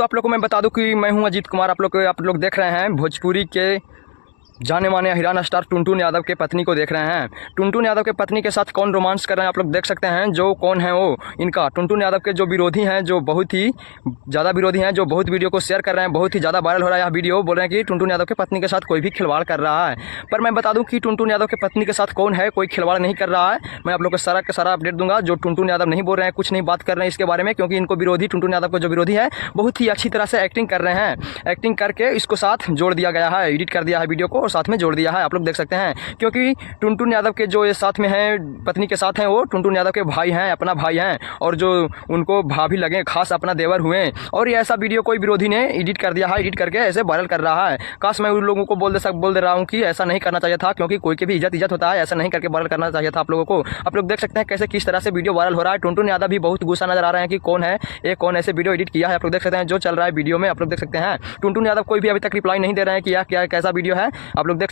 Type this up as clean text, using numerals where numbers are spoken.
दोस्तों आप लोग को मैं बता दूं कि मैं हूं अजीत कुमार। आप लोग देख रहे हैं भोजपुरी के जाने माने हिरान स्टार टुनटुन यादव के पत्नी को देख रहे हैं। टुनटुन यादव के पत्नी के साथ कौन रोमांस कर रहे हैं आप लोग देख सकते हैं। जो कौन है वो इनका टुनटुन यादव के जो विरोधी हैं, जो बहुत ही ज़्यादा विरोधी हैं, जो बहुत वीडियो को शेयर कर रहे हैं, बहुत ही ज़्यादा वायरल हो रहा है यह वीडियो। बोल रहे हैं कि टुनटुन यादव के पत्नी के साथ कोई भी खिलवाड़ कर रहा है। पर मैं बता दूं कि टुनटुन यादव के पत्नी के साथ कौन है, कोई खिलवाड़ नहीं कर रहा है। मैं आप लोग को सारा का सारा अपडेट दूंगा। जो टुनटुन यादव नहीं बोल रहे हैं, कुछ नहीं बात कर रहे हैं इसके बारे में, क्योंकि इनको विरोधी टुनटुन यादव को जो विरोधी है बहुत ही अच्छी तरह से एक्टिंग कर रहे हैं। एक्टिंग करके इसको साथ जोड़ दिया गया है, एडिट कर दिया है वीडियो को और साथ में जोड़ दिया है। आप लोग देख सकते हैं, क्योंकि टुनटुन यादव के जो ये साथ में हैं, पत्नी के साथ हैं, वो टुनटुन यादव के भाई हैं, अपना भाई हैं, और जो उनको भाभी लगे, खास अपना देवर हुए। और ये ऐसा वीडियो कोई विरोधी ने एडिट कर दिया है, एडिट करके ऐसे वायरल कर रहा है। काश मैं उन लोगों को बोल दे रहा हूँ कि ऐसा नहीं करना चाहिए था, क्योंकि कोई की भी इज्जत होता है, ऐसा नहीं करके वायरल करना चाहिए था आप लोगों को। आप लोग देख सकते हैं कैसे किस तरह से वीडियो वायरल हो रहा है। टुनटुन यादव भी बहुत गुस्सा नजर आ रहे हैं कि कौन है ये, कौन ऐसे वीडियो एडिट किया है। आप लोग देख सकते हैं जो चल रहा है वीडियो में, आप लोग देख सकते हैं टुनटुन यादव कोई भी अभी तक रिप्लाई नहीं दे रहे हैं कि यह क्या कैसा वीडियो है। आप लोग देख